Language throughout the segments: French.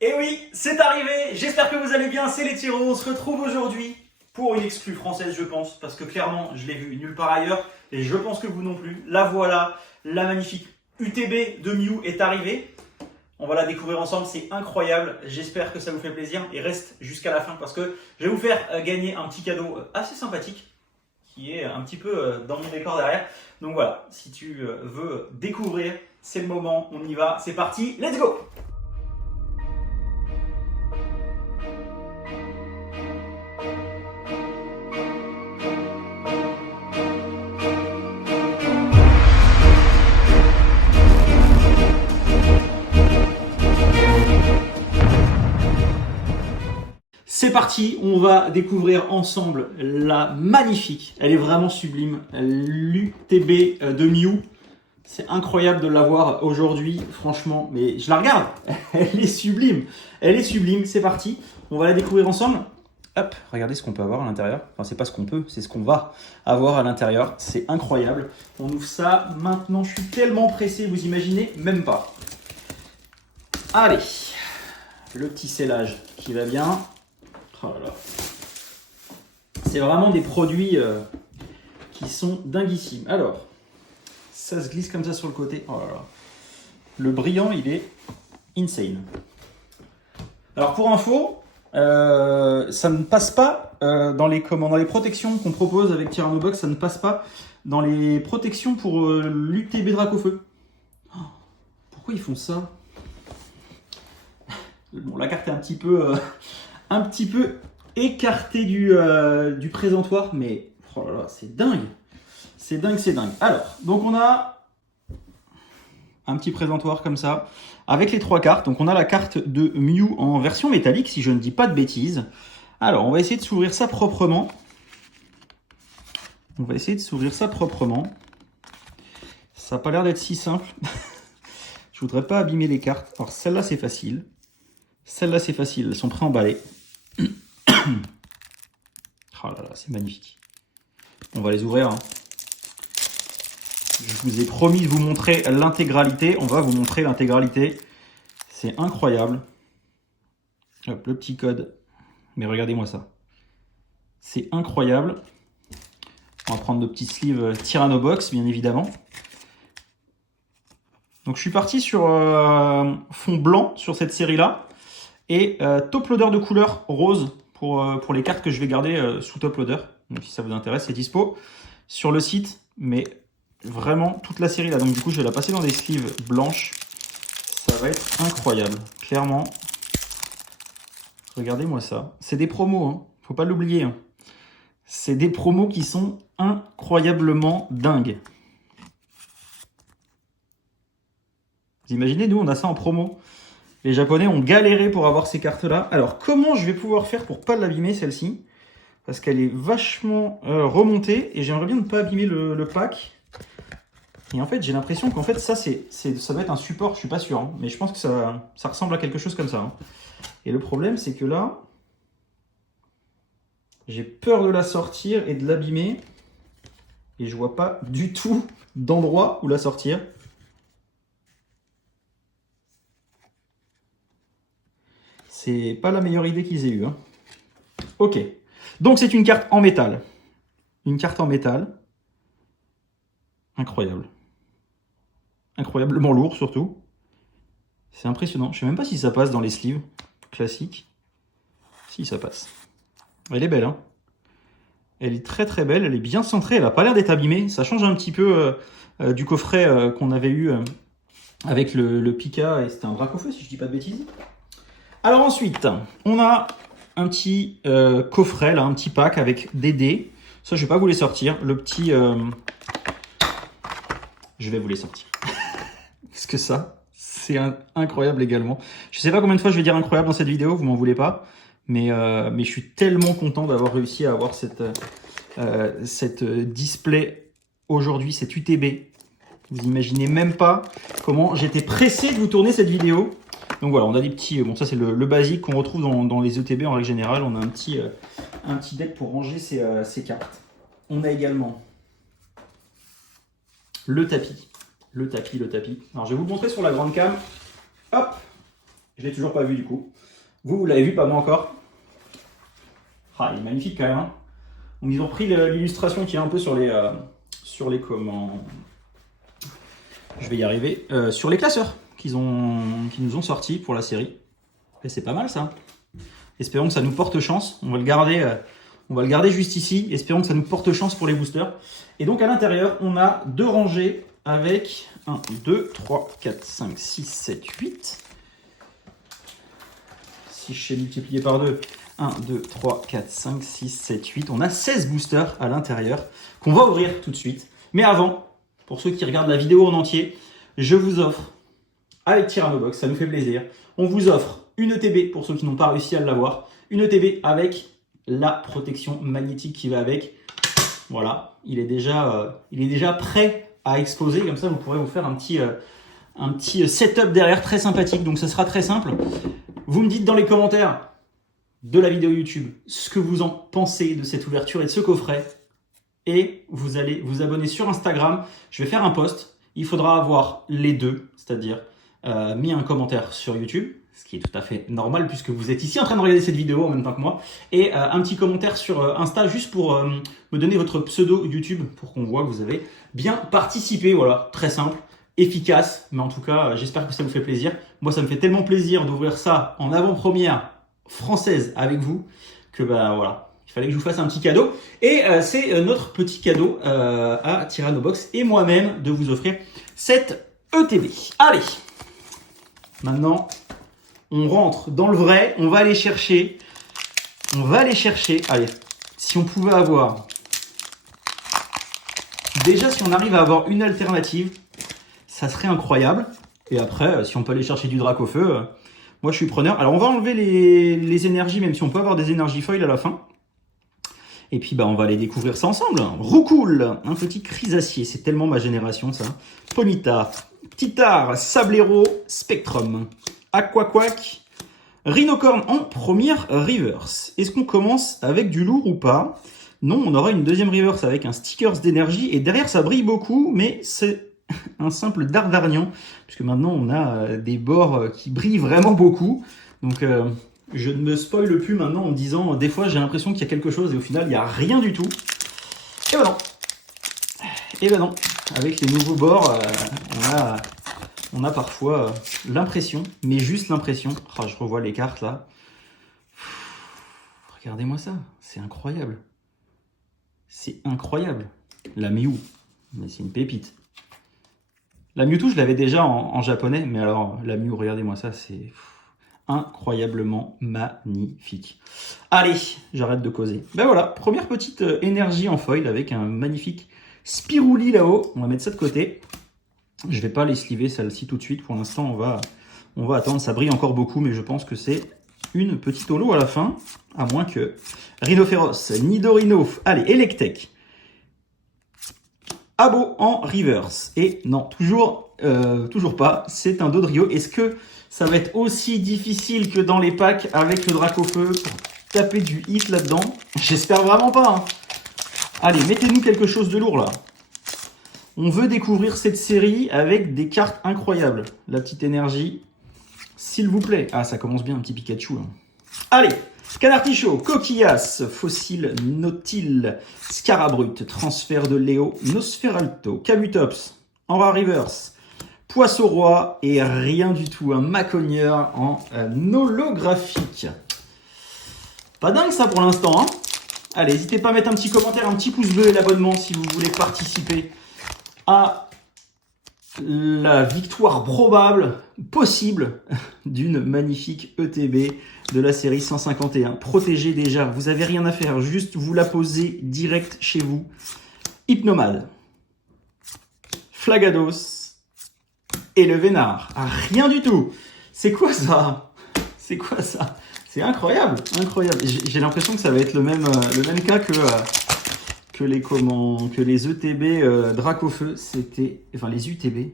Et oui, c'est arrivé. J'espère que vous allez bien, c'est les Tyros. On se retrouve aujourd'hui pour une exclue française, je pense, parce que clairement, je l'ai vue nulle part ailleurs, et je pense que vous non plus. La voilà, la magnifique UTB de Mew est arrivée. On va la découvrir ensemble, c'est incroyable. J'espère que ça vous fait plaisir et reste jusqu'à la fin parce que je vais vous faire gagner un petit cadeau assez sympathique qui est un petit peu dans mon décor derrière. Donc voilà, si tu veux découvrir, c'est le moment, on y va, c'est parti, let's go! C'est parti, on va découvrir ensemble la magnifique, elle est vraiment sublime, l'UTB de Mew. C'est incroyable de l'avoir aujourd'hui, franchement, mais je la regarde, elle est sublime, c'est parti, on va la découvrir ensemble. Hop, regardez ce qu'on peut avoir à l'intérieur, enfin c'est pas ce qu'on peut, c'est ce qu'on va avoir à l'intérieur, c'est incroyable. On ouvre ça, maintenant je suis tellement pressé, vous imaginez même pas. Allez, le petit scellage qui va bien. Oh là là. C'est vraiment des produits qui sont dinguissimes. Alors, ça se glisse comme ça sur le côté. Oh là là. Le brillant, il est insane. Alors pour info, ça ne passe pas dans les protections qu'on propose avec Tyrannobox, ça ne passe pas dans les protections pour l'UTB Dracofeu. Oh, pourquoi ils font ça? Bon, la carte est un petit peu écartée du présentoir, mais oh là là, c'est dingue. C'est dingue, c'est dingue. Alors, donc on a un petit présentoir comme ça, avec les trois cartes. Donc on a la carte de Mew en version métallique, si je ne dis pas de bêtises. Alors, on va essayer de s'ouvrir ça proprement. Ça n'a pas l'air d'être si simple. Je voudrais pas abîmer les cartes. Alors, celle-là, c'est facile. Celle-là, c'est facile. Elles sont préemballées. Oh là là, c'est magnifique. On va les ouvrir. Hein. Je vous ai promis de vous montrer l'intégralité. On va vous montrer l'intégralité. C'est incroyable. Hop, le petit code. Mais regardez-moi ça. C'est incroyable. On va prendre nos petits sleeves Tyrannobox, bien évidemment. Donc je suis parti sur fond blanc sur cette série-là. Et top loader de couleur rose pour les cartes que je vais garder sous top loader. Donc si ça vous intéresse, c'est dispo sur le site. Mais vraiment toute la série là. Donc du coup, je vais la passer dans des sleeves blanches. Ça va être incroyable. Clairement. Regardez-moi ça. C'est des promos, hein. Faut pas l'oublier. Hein. C'est des promos qui sont incroyablement dingues. Vous imaginez, nous, on a ça en promo. Les Japonais ont galéré pour avoir ces cartes-là. Alors, comment je vais pouvoir faire pour pas l'abîmer, celle-ci? Parce qu'elle est vachement remontée et j'aimerais bien ne pas abîmer le pack. Et en fait, j'ai l'impression qu'en fait, ça doit être un support, je suis pas sûr. Hein, mais je pense que ça ressemble à quelque chose comme ça. Hein. Et le problème, c'est que là, j'ai peur de la sortir et de l'abîmer. Et je vois pas du tout d'endroit où la sortir. C'est pas la meilleure idée qu'ils aient eue. Hein. Ok. Donc c'est une carte en métal. Une carte en métal. Incroyable. Incroyablement lourd surtout. C'est impressionnant. Je sais même pas si ça passe dans les sleeves classiques. Si, ça passe. Elle est belle, hein. Elle est très très belle. Elle est bien centrée. Elle n'a pas l'air d'être abîmée. Ça change un petit peu du coffret qu'on avait eu avec le Pika. Et c'était un Dracofeu, si je dis pas de bêtises. Alors ensuite, on a un petit coffret, là, un petit pack avec des dés. Ça, je vais pas vous les sortir. Le petit... Je vais vous les sortir. Parce que ça, c'est incroyable également. Je sais pas combien de fois je vais dire incroyable dans cette vidéo, vous m'en voulez pas. Mais je suis tellement content d'avoir réussi à avoir cette display aujourd'hui, cette UTB. Vous imaginez même pas comment j'étais pressé de vous tourner cette vidéo. Donc voilà, on a des petits... Bon, ça c'est le basique qu'on retrouve dans les ETB en règle générale. On a un petit deck pour ranger ces cartes. On a également le tapis. Le tapis. Alors je vais vous le montrer sur la grande cam. Hop. Je l'ai toujours pas vu du coup. Vous l'avez vu, pas moi encore. Ah, il est magnifique quand même. Hein. Donc ils ont pris l'illustration qui est un peu sur les comment. Je vais y arriver. Sur les classeurs qui nous ont sortis pour la série. Et c'est pas mal ça. Espérons que ça nous porte chance. On va le garder juste ici. Espérons que ça nous porte chance pour les boosters. Et donc à l'intérieur, on a 2 rangées avec 1, 2, 3, 4, 5, 6, 7, 8. Si je sais multiplier par 2, 1, 2, 3, 4, 5, 6, 7, 8. On a 16 boosters à l'intérieur qu'on va ouvrir tout de suite. Mais avant, pour ceux qui regardent la vidéo en entier, je vous offre, avec Tyrannobox, ça nous fait plaisir, on vous offre une ETB pour ceux qui n'ont pas réussi à l'avoir. Une ETB avec la protection magnétique qui va avec. Voilà, il est déjà prêt à exploser. Comme ça, vous pourrez vous faire un petit setup derrière très sympathique. Donc, ce sera très simple. Vous me dites dans les commentaires de la vidéo YouTube ce que vous en pensez de cette ouverture et de ce coffret. Et vous allez vous abonner sur Instagram. Je vais faire un post. Il faudra avoir les deux, c'est-à-dire mis un commentaire sur YouTube, ce qui est tout à fait normal puisque vous êtes ici en train de regarder cette vidéo en même temps que moi, et un petit commentaire sur Insta juste pour me donner votre pseudo YouTube pour qu'on voit que vous avez bien participé. Voilà, très simple, efficace, mais en tout cas, j'espère que ça vous fait plaisir. Moi, ça me fait tellement plaisir d'ouvrir ça en avant-première française avec vous que voilà. Il fallait que je vous fasse un petit cadeau. Et c'est notre petit cadeau à Tyrannobox et moi-même de vous offrir cette ETB. Allez, maintenant, on rentre dans le vrai. On va aller chercher. Allez, si on pouvait avoir... Déjà, si on arrive à avoir une alternative, ça serait incroyable. Et après, si on peut aller chercher du Dracofeu, moi je suis preneur. Alors, on va enlever les énergies, même si on peut avoir des énergies foil à la fin. Et puis, on va aller découvrir ça ensemble. Roucoule, un petit Chrysacier. C'est tellement ma génération, ça. Ponyta, Titar, Sablero, Spectrum, Aquaquack, Rhinocorn en première reverse. Est-ce qu'on commence avec du lourd ou pas? Non, on aura une deuxième reverse avec un stickers d'énergie. Et derrière, ça brille beaucoup, mais c'est un simple Dardarnian. Puisque maintenant, on a des bords qui brillent vraiment beaucoup. Donc... je ne me spoile plus maintenant en me disant des fois j'ai l'impression qu'il y a quelque chose et au final il n'y a rien du tout. Et ben non. Et ben non. Avec les nouveaux bords, on a parfois l'impression, mais juste l'impression. Oh, je revois les cartes là. Regardez-moi ça, c'est incroyable. C'est incroyable. La Mew, mais c'est une pépite. La Mewtwo, je l'avais déjà en japonais, mais alors la Mew, regardez-moi ça, c'est... incroyablement magnifique. Allez, j'arrête de causer. Ben voilà, première petite énergie en foil avec un magnifique Spirouli là-haut. On va mettre ça de côté. Je vais pas les sliver celle-ci tout de suite. Pour l'instant, on va attendre. Ça brille encore beaucoup, mais je pense que c'est une petite holo à la fin. À moins que Rhinophéros, Nidorino, allez, Electek, Abo en reverse. Et non, toujours pas. C'est un Dodrio. Est-ce que ça va être aussi difficile que dans les packs avec le Dracofeu pour taper du hit là-dedans? J'espère vraiment pas. Hein. Allez, mettez-nous quelque chose de lourd là. On veut découvrir cette série avec des cartes incroyables. La petite énergie, s'il vous plaît. Ah, ça commence bien, un petit Pikachu. Hein. Allez, Canartichaud, Coquillas, Fossile, Nautil, Scarabrut, Transfert de Léo, Nosferalto, Kabutops, en rare reverse, Poisson-Roi et rien du tout, un Macogneur en holographique. Pas dingue ça pour l'instant, hein. Allez, n'hésitez pas à mettre un petit commentaire, un petit pouce bleu et l'abonnement si vous voulez participer à la victoire probable, possible, d'une magnifique ETB de la série 151. Protégez déjà, vous n'avez rien à faire, juste vous la posez direct chez vous. Hypnomade, Flagados et le Vénard. Ah, rien du tout. C'est quoi ça? C'est quoi ça? C'est incroyable, incroyable. J'ai l'impression que ça va être le même cas que les ETB Dracofeu. C'était, enfin les UTB.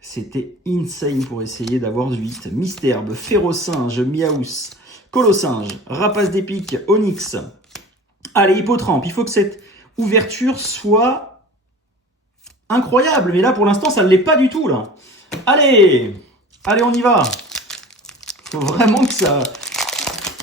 C'était insane pour essayer d'avoir du 8. Mystherbe, Férocinge, Miaous, Colossinge, Rapace d'épique, Onyx. Allez, Hippotrampe. Il faut que cette ouverture soit incroyable. Mais là, pour l'instant, ça ne l'est pas du tout. Là. Allez, on y va.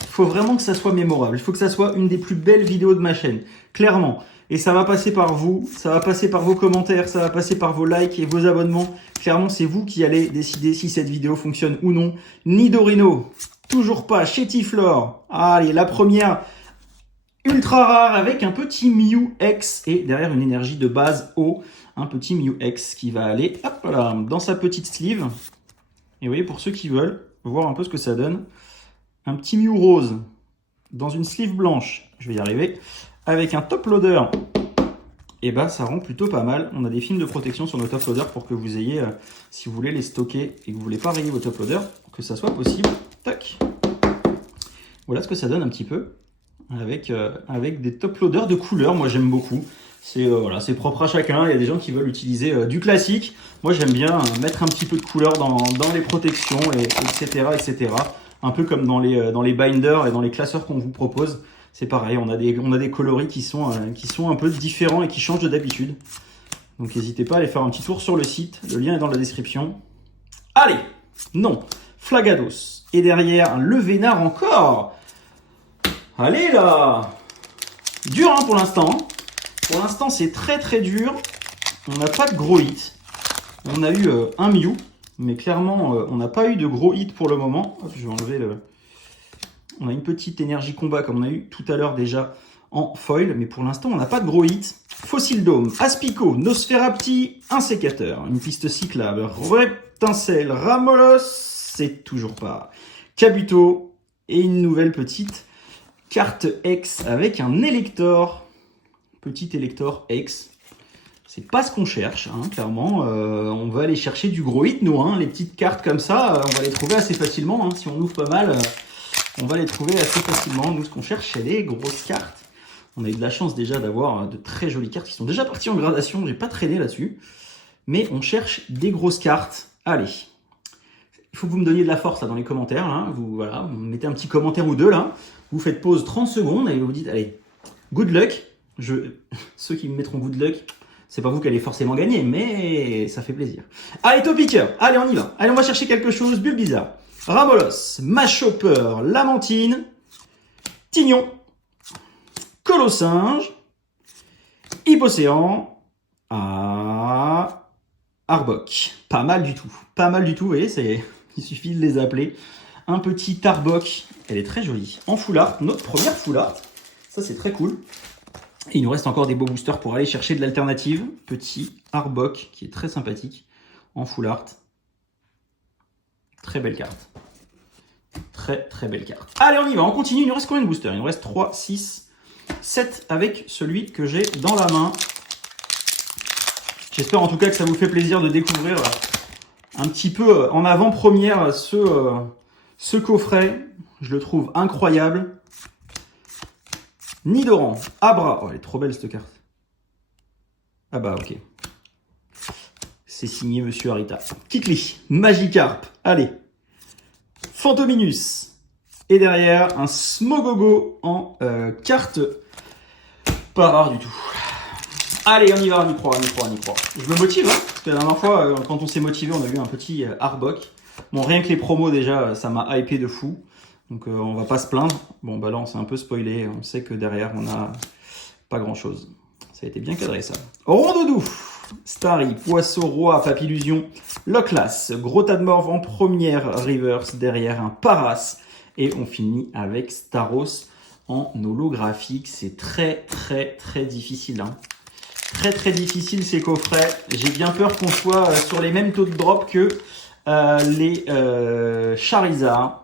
faut vraiment que ça soit mémorable. Il faut que ça soit une des plus belles vidéos de ma chaîne, clairement. Et ça va passer par vous, ça va passer par vos commentaires, ça va passer par vos likes et vos abonnements. Clairement, c'est vous qui allez décider si cette vidéo fonctionne ou non. Nidorino, toujours pas. Chetiflor, allez, la première ultra rare avec un petit Mew X et derrière une énergie de base haut. Un petit Mew X qui va aller hop là, dans sa petite sleeve. Et vous voyez, pour ceux qui veulent voir un peu ce que ça donne, un petit Mew rose dans une sleeve blanche, je vais y arriver, avec un top loader, et bah ça rend plutôt pas mal. On a des films de protection sur nos top loaders pour que vous ayez, si vous voulez les stocker et que vous voulez pas rayer vos top loaders, que ça soit possible. Tac. Voilà ce que ça donne un petit peu avec des top loaders de couleur. Moi j'aime beaucoup. C'est voilà, c'est propre à chacun. Il y a des gens qui veulent utiliser du classique. Moi j'aime bien mettre un petit peu de couleur dans les protections, etc., etc. Un peu comme dans les binders et dans les classeurs qu'on vous propose. C'est pareil, on a des coloris qui sont un peu différents et qui changent de d'habitude. Donc n'hésitez pas à aller faire un petit tour sur le site. Le lien est dans la description. Allez, non, Flagados. Et derrière, un Levénard encore. Allez là. Dur hein, pour l'instant. Pour l'instant, c'est très très dur. On n'a pas de gros hits. On a eu un Mew, mais clairement, on n'a pas eu de gros hits pour le moment. Hop, je vais enlever le... On a une petite énergie combat comme on a eu tout à l'heure déjà en foil, mais pour l'instant, on n'a pas de gros hits. Fossil Dome, Aspico, Nosferapti, un sécateur, une piste cyclable, Reptincelle, Ramolos, c'est toujours pas. Kabuto et une nouvelle petite carte X avec un Elector. Petit Elector X. C'est pas ce qu'on cherche, hein, clairement. On va aller chercher du gros hit, nous. Hein. Les petites cartes comme ça, on va les trouver assez facilement. Hein. Si on ouvre pas mal, on va les trouver assez facilement. Nous, ce qu'on cherche, c'est des grosses cartes. On a eu de la chance déjà d'avoir de très jolies cartes qui sont déjà parties en gradation. J'ai pas traîné là-dessus. Mais on cherche des grosses cartes. Allez. Il faut que vous me donniez de la force là, dans les commentaires. Là. Vous mettez un petit commentaire ou deux là. Vous faites pause 30 secondes et vous dites, allez, good luck. Ceux qui me mettront good luck, c'est pas vous qui allez forcément gagner, mais ça fait plaisir. Allez, top picker, allez, on y va. Allez, on va chercher quelque chose. Bulbizarre, Ramolos, Machopper, Lamantine, Tignon, Colossinge, Hippocéan, Arbok. Pas mal du tout. Pas mal du tout, vous voyez, il suffit de les appeler. Un petit Arbok, elle est très jolie. En full art, notre première full art. Ça, c'est très cool. Et il nous reste encore des beaux boosters pour aller chercher de l'alternative. Petit Arbok qui est très sympathique en full art. Très belle carte. Très très belle carte. Allez, on y va, on continue. Il nous reste combien de boosters? Il nous reste 3, 6, 7 avec celui que j'ai dans la main. J'espère en tout cas que ça vous fait plaisir de découvrir un petit peu en avant-première ce coffret. Je le trouve incroyable. Nidoran, Abra. Oh, elle est trop belle cette carte. Ah bah ok. C'est signé Monsieur Arita. Kikli, Magikarp. Allez. Fantominus. Et derrière, un Smogogo en carte pas rare du tout. Allez, on y va, on y croit. Je me motive, hein, parce que la dernière fois, quand on s'est motivé, on a eu un petit Arbok. Bon, rien que les promos déjà, ça m'a hypé de fou. Donc on va pas se plaindre. Bon bah là on s'est un peu spoilé, on sait que derrière on a pas grand chose. Ça a été bien cadré ça. Rondoudou, Starry, Poisson Roi, Papillusion, Loclas, Gros Tadmorph en première reverse, derrière un Paras. Et on finit avec Staros en holographique. C'est très très très difficile. Hein. Très très difficile ces coffrets. J'ai bien peur qu'on soit sur les mêmes taux de drop que les Charizard.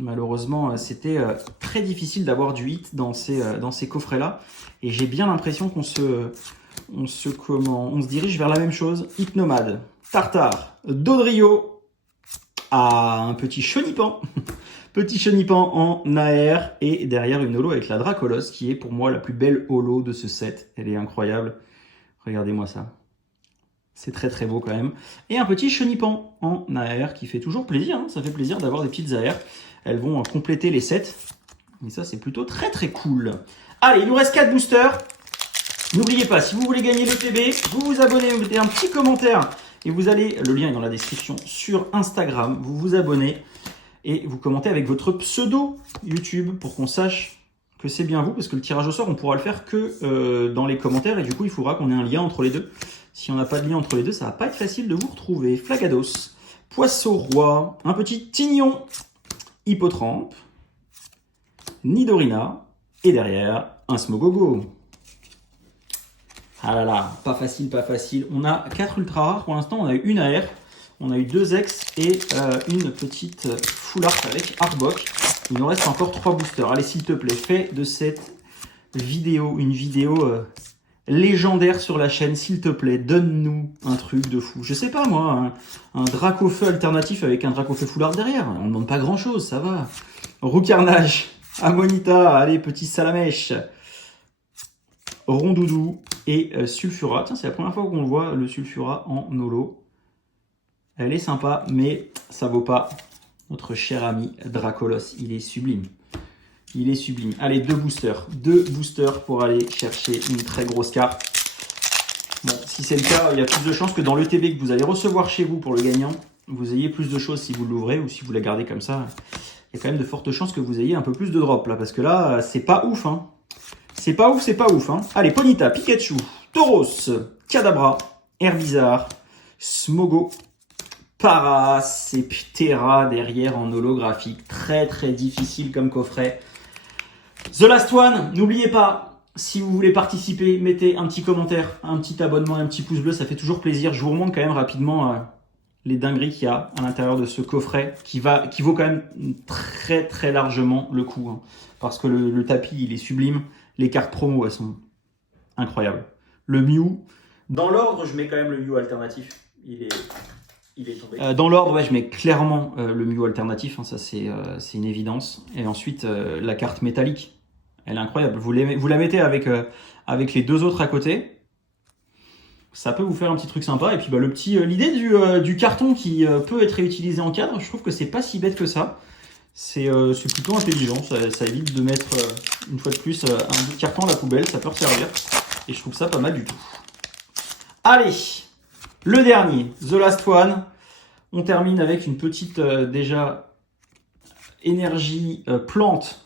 Malheureusement, c'était très difficile d'avoir du hit dans ces coffrets-là. Et j'ai bien l'impression qu'on se dirige vers la même chose. Hypnomade, Tartare, Dodrio, un petit Chenipan. Petit Chenipan en AR. Et derrière une holo avec la Dracolos, qui est pour moi la plus belle holo de ce set. Elle est incroyable. Regardez-moi ça. C'est très très beau quand même. Et un petit Chenipan en AR qui fait toujours plaisir. Hein. Ça fait plaisir d'avoir des petites AR. Elles vont compléter les sets. Et ça, c'est plutôt très très cool. Allez, il nous reste 4 boosters. N'oubliez pas, si vous voulez gagner le TB, vous vous abonnez, vous mettez un petit commentaire. Et vous allez, le lien est dans la description, sur Instagram. Vous vous abonnez. et vous commentez avec votre pseudo YouTube pour qu'on sache que c'est bien vous, parce que le tirage au sort, on pourra le faire que dans les commentaires, et du coup, il faudra qu'on ait un lien entre les deux. Si on n'a pas de lien entre les deux, ça va pas être facile de vous retrouver. Flagados, Poisson Roi, un petit Tignon, Hippotrampe, Nidorina, et derrière, un Smogogo. Ah là là, pas facile, pas facile. On a 4 ultra rares pour l'instant, on a eu une AR, on a eu 2 X et une petite full art avec Arbok. Il nous reste encore 3 boosters. Allez, s'il te plaît, fais de cette vidéo une vidéo légendaire sur la chaîne, s'il te plaît. Donne-nous un truc de fou. Je sais pas moi, un Dracofeu alternatif avec un Dracofeu full art derrière. On ne demande pas grand-chose, ça va. Roucarnage, Amonita, allez, petit Salamèche, Rondoudou et Sulfura. Tiens, c'est la première fois qu'on le voit, le Sulfura en holo. Elle est sympa, mais ça vaut pas notre cher ami Dracolos. Il est sublime. Il est sublime. Allez, 2 boosters. 2 boosters pour aller chercher une très grosse carte. Bon, si c'est le cas, il y a plus de chances que dans l'ETB que vous allez recevoir chez vous pour le gagnant, vous ayez plus de choses si vous l'ouvrez ou si vous la gardez comme ça. Il y a quand même de fortes chances que vous ayez un peu plus de drop là, parce que là, c'est pas ouf. Hein. C'est pas ouf, c'est pas ouf. Hein. Allez, Ponyta, Pikachu, Tauros, Kadabra, Herbizarre, Smogo, Paras et Ptera derrière en holographique. Très très difficile comme coffret. The Last One, n'oubliez pas, si vous voulez participer, mettez un petit commentaire, un petit abonnement, un petit pouce bleu, ça fait toujours plaisir. Je vous remonte quand même rapidement les dingueries qu'il y a à l'intérieur de ce coffret qui vaut quand même très très largement le coup. Hein, parce que le tapis, il est sublime. Les cartes promo, elles sont incroyables. Le Mew, dans l'ordre, je mets quand même le Mew alternatif. Il est tombé. Dans l'ordre, ouais, je mets clairement le Mew alternatif, hein, ça c'est une évidence. Et ensuite, la carte métallique, elle est incroyable. Vous la mettez avec les 2 autres à côté, ça peut vous faire un petit truc sympa. Et puis bah, l'idée du carton qui peut être réutilisé en cadre, je trouve que c'est pas si bête que ça. C'est plutôt intelligent, ça évite de mettre une fois de plus un bout de carton à la poubelle, ça peut resservir. Et je trouve ça pas mal du tout. Allez, le dernier, The Last One. On termine avec une petite déjà énergie plante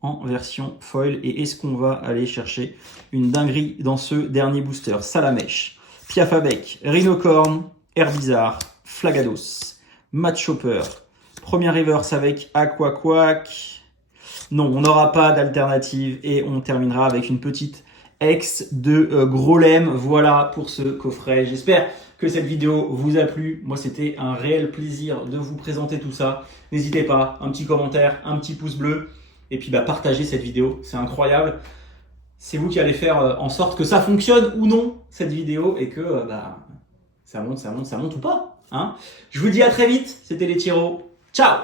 en version foil. Et est-ce qu'on va aller chercher une dinguerie dans ce dernier booster? Salamèche, Piafabec, Rhinocorn, Herbizarre, Flagados, Matchopper, premier reverse avec Aquaquack. Non, on n'aura pas d'alternative et on terminera avec une petite ex de Grolem. Voilà pour ce coffret. J'espère que cette vidéo vous a plu. Moi, c'était un réel plaisir de vous présenter tout ça. N'hésitez pas, un petit commentaire, un petit pouce bleu. Et puis, partagez cette vidéo. C'est incroyable. C'est vous qui allez faire en sorte que ça fonctionne ou non, cette vidéo. Et que ça monte ou pas. Hein. Je vous dis à très vite. C'était les Tyros. Ciao!